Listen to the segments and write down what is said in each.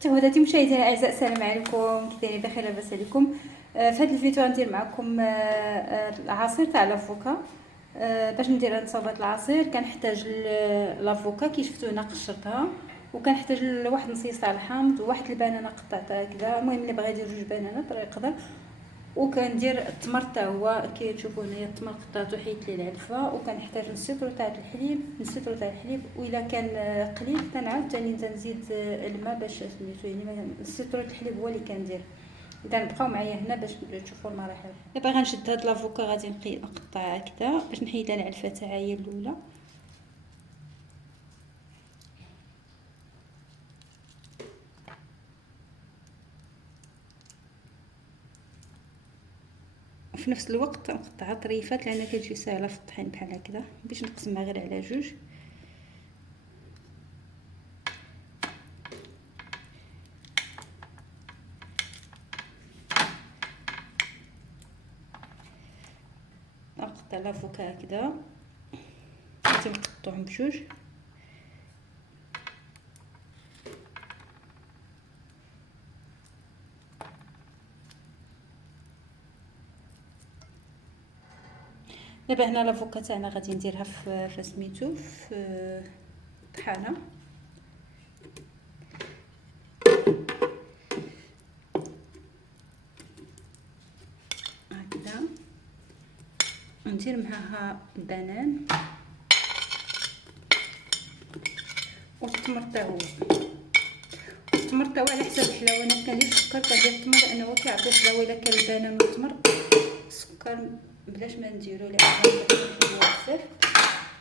تهوداتي مشاهدينا الاعزاء، السلام عليكم، كي دايرين؟ بخير لاباس عليكم. في هذا الفيديو غندير معكم العصير تاع لافوكا. باش ندير نصاوب هذا العصير كنحتاج لافوكا كي شفتوا هنا قشرتها، وكنحتاج لواحد نصيص تاع الحامض وواحد البنانه قطعتها هكذا. المهم اللي بغى يدير جوج بنانات راه يقدر. وكندير التمر حتى هو كي تشوفوا هنايا التمر قطعته حيدت ليه العلفه. وكنحتاج نسيطرو تاع الحليب والا كان قليل كنعاود ثاني نزيد الماء باش سميتو، يعني نسيطرو الحليب هو اللي كندير. اذا بقاو معايا هنا باش تشوفوا المراحل. دابا غنشد هاد لافوكا غادي نقطعها هكذا باش نحيد العلفه تاعها هي الاولى. في نفس الوقت نقطعها طريفات لان كتجي ساهله في الطحين بحال هكذا، باش نقسمها غير على جوج. نقطع لافوكا هكذا نقطعهم بجوج. دابا هنا لافوكا تاعنا غادي نديرها في سميتو في طحانه. هكذا ندير معاها البنان والتمر تا هو. التمر تا هو على حسب الحلاوه، انا كندير السكر كندير التمر لانه كيعطي حلاوه. الا كان البنان والتمر السكر بلاش ما نديرو لان بزاف.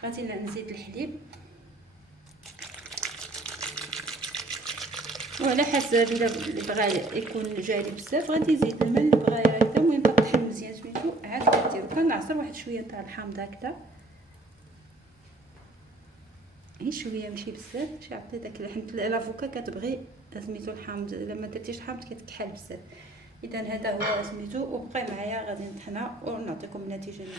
غادي نزيد الحليب وعلى حسب الا بغى يكون جاري بزاف غادي يزيد الماء، اللي بغى هكذا. المهم كنطحن مزيان سميتو هكذا نديرو. كنعصر واحد شويه تاع الحامض هكذا، غير شويه ماشي بزاف باش يعطي داك حيت لافوكا كتبغي سميتو الحامض. لما درتيش الحامض كتكحل بزاف. اذا هذا هو سميتو. وبقاي معايا غادي نطحنها ونعطيكم النتيجه ديالها.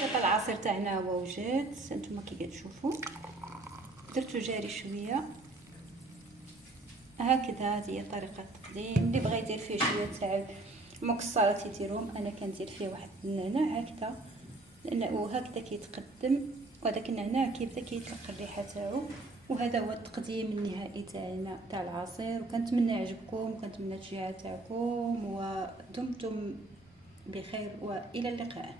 دابا العصير تاعنا هو وجد، نتوما كي كتشوفوا درتو جاري شويه هكذا. هذه هي طريقه التقديم. اللي بغى يدير فيه شويه تاع المكسرات يديرهم، انا كندير فيه واحد النعناع هكذا لانه هكذا كيتقدم، وهذاك النعناع كيبدا كيطلق الريحه تاعو. وهذا هو التقديم النهائي تاعنا تاع العصير. وكنتمنى يعجبكم وكنتمنى التشجيع تاعكم، ودمتم بخير والى اللقاء.